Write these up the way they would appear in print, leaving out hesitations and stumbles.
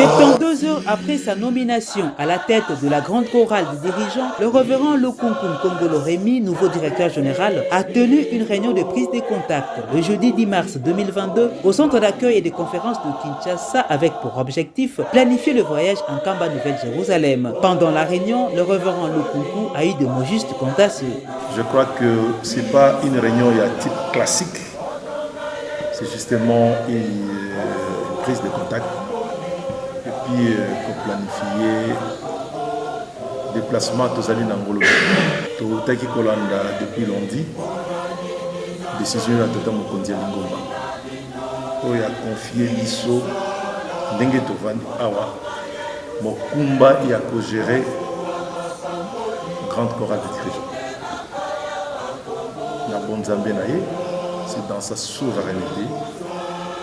72 heures après sa nomination à la tête de la grande chorale des dirigeants, le révérend Lokunkun Kongolo Rémy, nouveau directeur général, a tenu une réunion de prise de contact le jeudi 10 mars 2022 au centre d'accueil et de conférences de Kinshasa avec pour objectif planifier le voyage en Kamba Nouvelle-Jérusalem. Pendant la réunion, le révérend Lokunkun a eu de mots justes quant à ce. Je crois que ce n'est pas une réunion à type classique, c'est justement une prise de contact. Et puis pour planifier déplacement tous allés dans Ngolo. Tout qui Kolanda depuis lundi, décision à Tata Mokonzi Lingomba. On a confié l'ISO Ndenge Tovandi Awa. Mokumba y a co-géré grande chorale de dirigeants. La bonne Zambé Naye, c'est dans sa souveraineté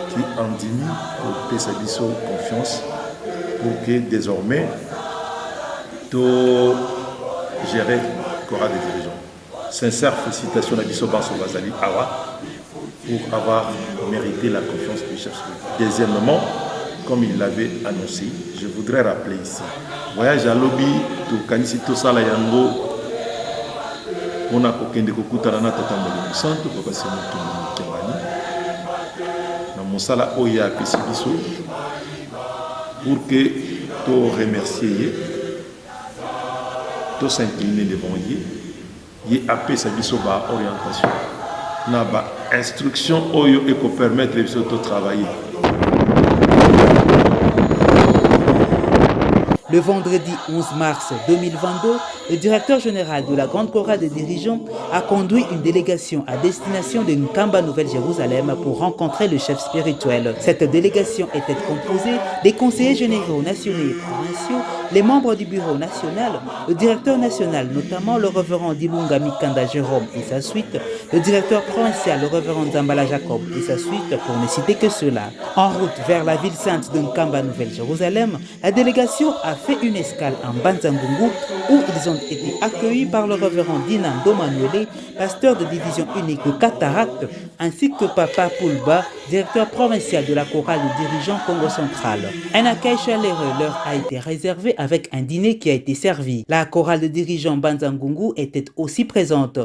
qui endimie pour que sa confiance. Pour que désormais, tout gérer le chorale des dirigeants. Sincère félicitations à Bisso Banso Bazali Awa pour avoir mérité la confiance du chef spirituel. Deuxièmement, comme il l'avait annoncé, je voudrais rappeler ici, voyage à Lobby, tout Kanisito Sala Yango, on a kokende kokutana na tata Molimo Santo, papa c'est mon Kembani, na Monsala Oya Pesibiso, pour que tu remercier, tu s'incliner devant lui, il appelle sa orientation, na ba instruction oyo et pour permettre de travailler. Le vendredi 11 mars 2022, le directeur général de la grande chorale des dirigeants a conduit une délégation à destination de Nkamba Nouvelle-Jérusalem pour rencontrer le chef spirituel. Cette délégation était composée des conseillers généraux nationaux et provinciaux, les membres du bureau national, le directeur national, notamment le révérend Dilunga Mikanda Jérôme et sa suite, le directeur provincial, le révérend Zambala Jacob et sa suite, pour ne citer que cela. En route vers la ville sainte de Nkamba Nouvelle-Jérusalem, la délégation a fait une escale en Banzangungu où ils ont été accueillis par le révérend Dinando Manuele, pasteur de division unique de Cataracte, ainsi que Papa Poulba, directeur provincial de la chorale de dirigeants Congo Central. Un accueil chaleureux leur a été réservé avec un dîner qui a été servi. La chorale de dirigeants Banzangungu était aussi présente.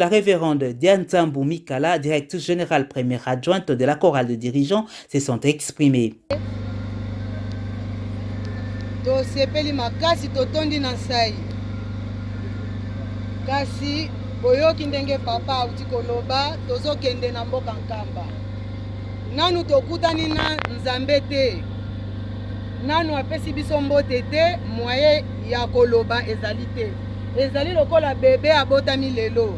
La révérende Diane Zambou Mikala, directrice générale première adjointe de la chorale de dirigeants, se sont exprimées. Tosepeli makasi totondi na sai. Kasi boyoki ndenge papa uti koloba tozokende na mboka Nkamba. Nanu tokutani na Nzambe te. Nanu apesi biso mbote te, moye ya koloba ezali te. Ezali lokola bebe abotami lelo.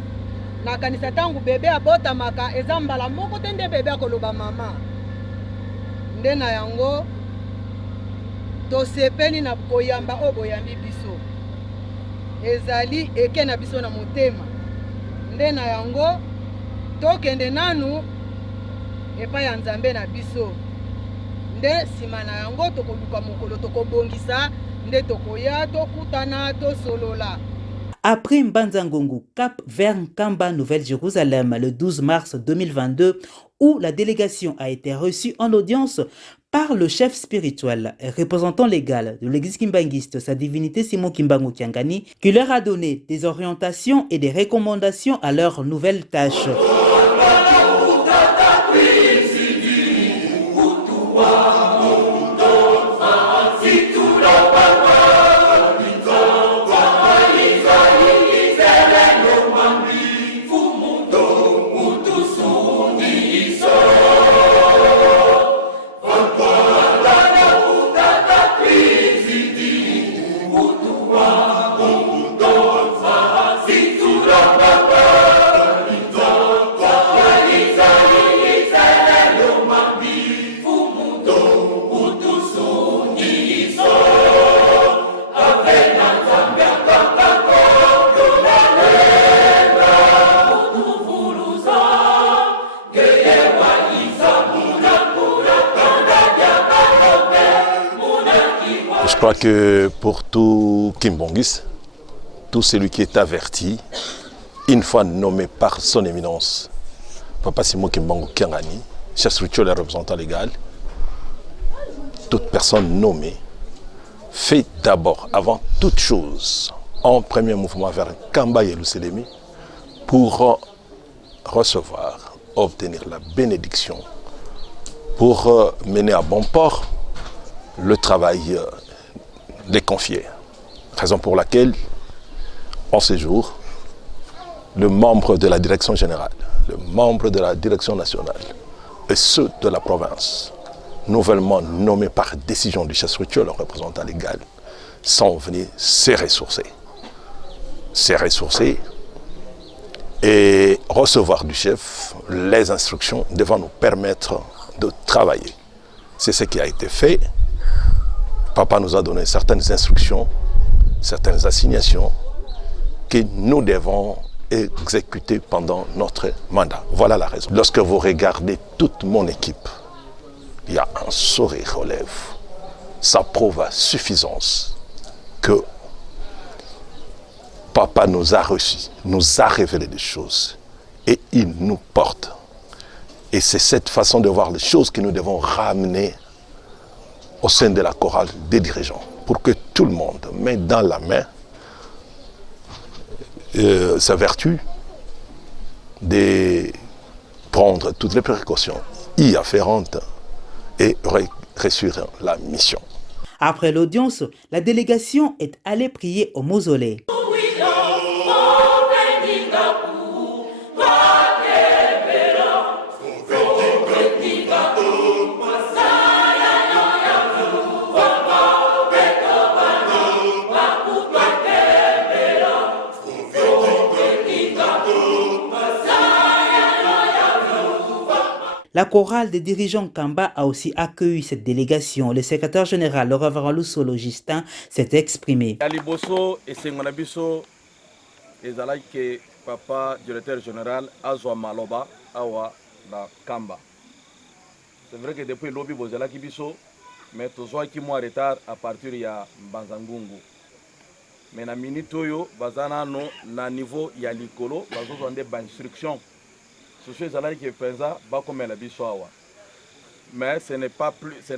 Na kanisa tangu bebe abotamaka eza mbala moko te nde bebe akoloba mama. Nde na yango tosepeli na koyamba o boyambi biso. Ezali eke na biso na motema. Nde na yango tokende nanu epa ya Nzambe na biso. Nde sima na yango tokoluka mokolo tokobongisa nde tokoya tokutana tosolola. Après Mbanzangungu, cap vers Nkamba Nouvelle-Jérusalem le 12 mars 2022, où la délégation a été reçue en audience par le chef spirituel, représentant légal de l'église kimbanguiste, sa divinité Simon Kimbangu Tiangani, qui leur a donné des orientations et des recommandations à leurs nouvelles tâches. crois que pour tout Kimbongis, tout celui qui est averti, une fois nommé par son éminence, Papa Simon Kimbongo Kiangani, chef spirituel et représentant légal, toute personne nommée fait d'abord, avant toute chose, un premier mouvement vers Kamba Yeluselemi pour recevoir, obtenir la bénédiction, pour mener à bon port le travail les confier. Raison pour laquelle, en ce jour, le membre de la direction générale, le membre de la direction nationale et ceux de la province, nouvellement nommés par décision du chef spirituel, le représentant légal, sont venus se ressourcer. Se ressourcer et recevoir du chef les instructions devant nous permettre de travailler. C'est ce qui a été fait. Papa nous a donné certaines instructions, certaines assignations que nous devons exécuter pendant notre mandat. Voilà la raison. Lorsque vous regardez toute mon équipe, il y a un sourire aux lèvres. Ça prouve à suffisance que Papa nous a reçus, nous a révélé des choses et il nous porte. Et c'est cette façon de voir les choses que nous devons ramener au sein de la chorale des dirigeants, pour que tout le monde mette dans la main sa vertu de prendre toutes les précautions y afférentes et réussir la mission. Après l'audience, la délégation est allée prier au mausolée. La chorale des dirigeants Kamba a aussi accueilli cette délégation. Le secrétaire général, le révérend Lusso Logistin, s'est exprimé. Aliboso et Sengonabiso et que papa directeur général Azwa Maloba Awa na Kamba. C'est vrai que depuis le lobby Bozela Kibiso, mais tous qui moi retard à partir ya Banzangungu. Mais na minute yo bazana no na niveau ya likolo bazo zonde ba instruction. Mais ce n'est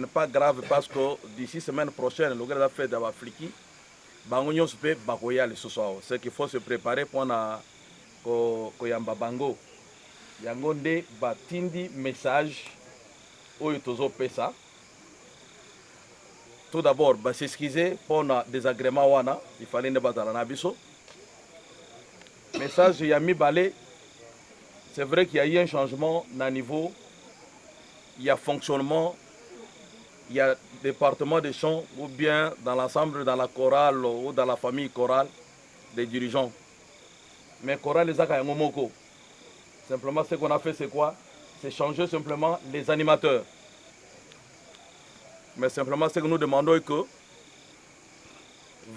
pas grave parce que d'ici semaine prochaine, le gars de la fête d'Afrique, c'est qu'il faut se préparer pour na Koyamba Bango. Yangonde batindi message au Yotozo Pesa. Tout d'abord, s'excuser pour le désagrément wana, il fallait ne pas dans l'abisso. Message Yami Balé. C'est vrai qu'il y a eu un changement à niveau, il y a fonctionnement, il y a département de chant ou bien dans l'ensemble, dans la chorale ou dans la famille chorale des dirigeants. Mais chorale les Akayangomoko, simplement ce qu'on a fait c'est quoi? C'est changer simplement les animateurs. Mais simplement ce que nous demandons est que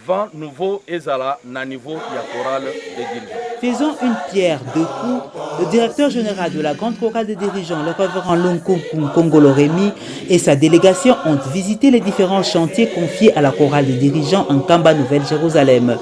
20 nouveaux Ezala na niveau ya chorale des dirigeants. Faisons une pierre deux coups. Le directeur général de la grande chorale des dirigeants, le révérend Lonko Kongolo Rémi, et sa délégation ont visité les différents chantiers confiés à la chorale des dirigeants en Kamba Nouvelle-Jérusalem.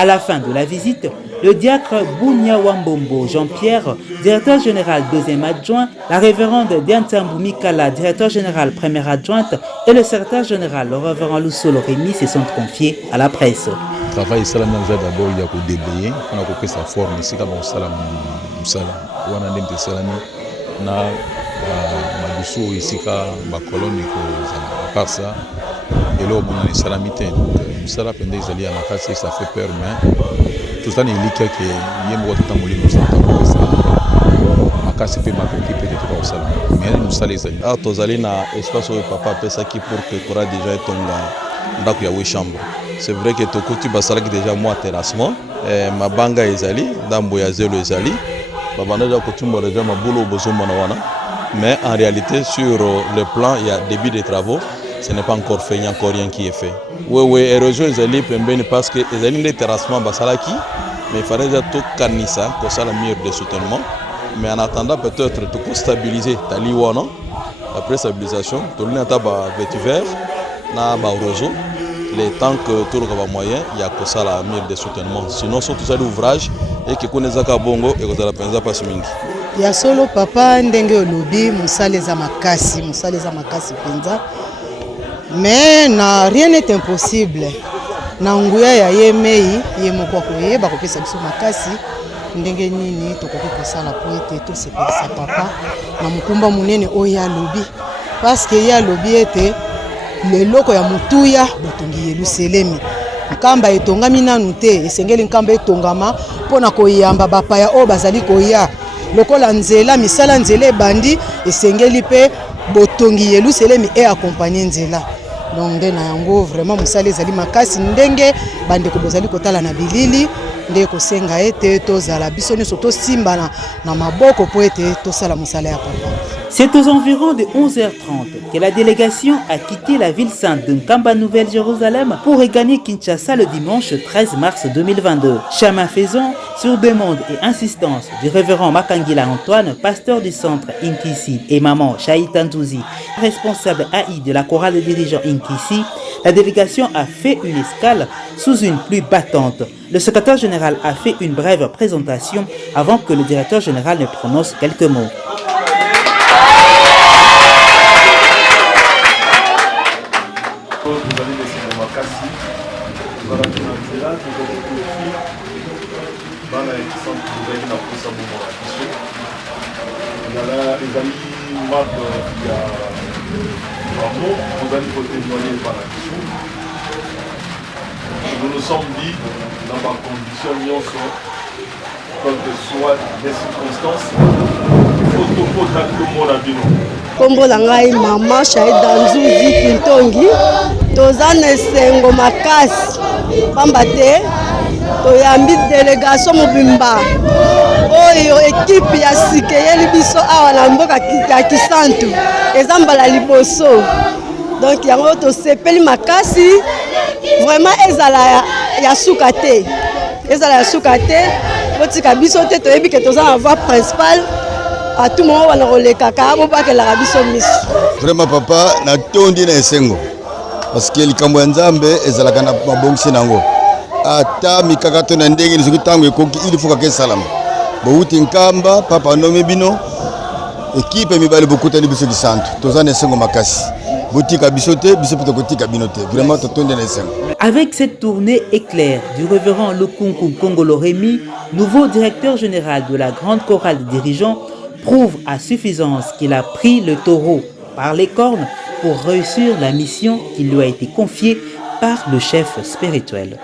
À la fin de la visite, le diacre Bounia Wambombo Jean-Pierre, directeur général deuxième adjoint, la révérende Diantambu Mikala, directeur général première adjointe, et le secrétaire général, le révérend Lusolo Rémi, se sont confiés à la presse. Le travail ici d'abord il y a pour déblayer, on a coupé sa forme ici comme on salam on a demandé salami na madusu ici comme colonne à part ça et là on a salamité donc ça pendant les alliés à ma face ça fait peur mais tout ça n'est liqué que yembo tamuli nous ça ma casse peut m'occuper peut-être au salon mais nous ça les alliés tous alliés na espace où papa pesa qui pour que kora déjà tonga ndako ya chambre. C'est vrai que Tokuti basalaki déjà moi terrassement ma banga ezali ndambo ya zelo ezali babanda déjà kotumba déjà mabulo bozomba na wana mais en réalité sur le plan il y a début des travaux ce n'est pas encore fait il n'y a encore rien qui est fait oui érosion ezali pembeni parce que ezali les terrassements basalaki mais il fallait déjà tout kanisa ko sala mur de soutènement mais en attendant peut-être tout stabiliser tali wana après stabilisation tout le temps ba vetiver na ba roseau les temps que tout le moyen il y a que ça la mur de soutènement sinon surtout ça l'ouvrage et que connaissaka bongo et que la penza pas mingi ya solo papa ndenge olobi musale za makasi penza mais na rien n'est impossible na nguya ya yemei yemoko koyeba kopesa biso makasi ndenge nini tokoki kosala po ete tosepelisa papa na mukumba munene oyo alobi parce que ya lobi ete leloko ya mutuya botongi Yerusalemi nkamba etongami nanu te esengeli nkamba etongama pona koyamba bapaya o bazali koya lokola nzela misala nzela ebandi esengeli pe botongi Yerusalemi e accompagner nzela donc nde na yango vraiment musala ezali makasi ndenge bandeko bozali kotala na bilili nde kosenga ete tozala biso nyonso tosimba na maboko po ete tosala musala ya papa. C'est aux environs de 11h30 que la délégation a quitté la ville sainte de Nkamba Nouvelle-Jérusalem pour regagner Kinshasa le dimanche 13 mars 2022. Chemin faisant, sur demande et insistance du révérend Makangila Antoine, pasteur du centre Inkisi, et maman Chaïta Ntouzi, responsable AI de la chorale de dirigeants Inkisi, la délégation a fait une escale sous une pluie battante. Le secrétaire général a fait une brève présentation avant que le directeur général ne prononce quelques mots. Vous allez laisser le makasi, vous allez dans nzela, vous allez profiter, bana exemple vous allez na posa bomo la biso. Les amis marque il y a vraiment vous allez témoigner bana biso. Nous nous sommes dit dans ma condition nyonso, quelles que soient les circonstances, il faut tout pour tout le monde à bino. Kombo la ngai mama Chaïta Ntouzi Kintongi toza na esengo makasi pamba te toyambi délégation mobimba oyo équipe ya sikeyeli biso awa na mboka ya Kisantu eza mbala liboso donc yango tosepeli makasi vraiment ezala ya suka te botika biso te toyebi ke toza na voie principale à tout moment on a les caca pour pas que la rabiso miss. Vraiment papa na tondi na esengo parce que likambo nzambe ezalaka na mabongisi nango ata mikakato na ndenge nizoki tango ekoki il faut ka salama bouti nkamba papa nomi bino équipe mibale bokutani biso Kisantu toza na esengo makasi botika biso te biso pito kotika bino te vraiment tondi na esengo. Avec cette tournée éclair du révérend Lukunku Kongolo Rémi, nouveau directeur général de la grande chorale des dirigeants, prouve à suffisance qu'il a pris le taureau par les cornes pour réussir la mission qui lui a été confiée par le chef spirituel.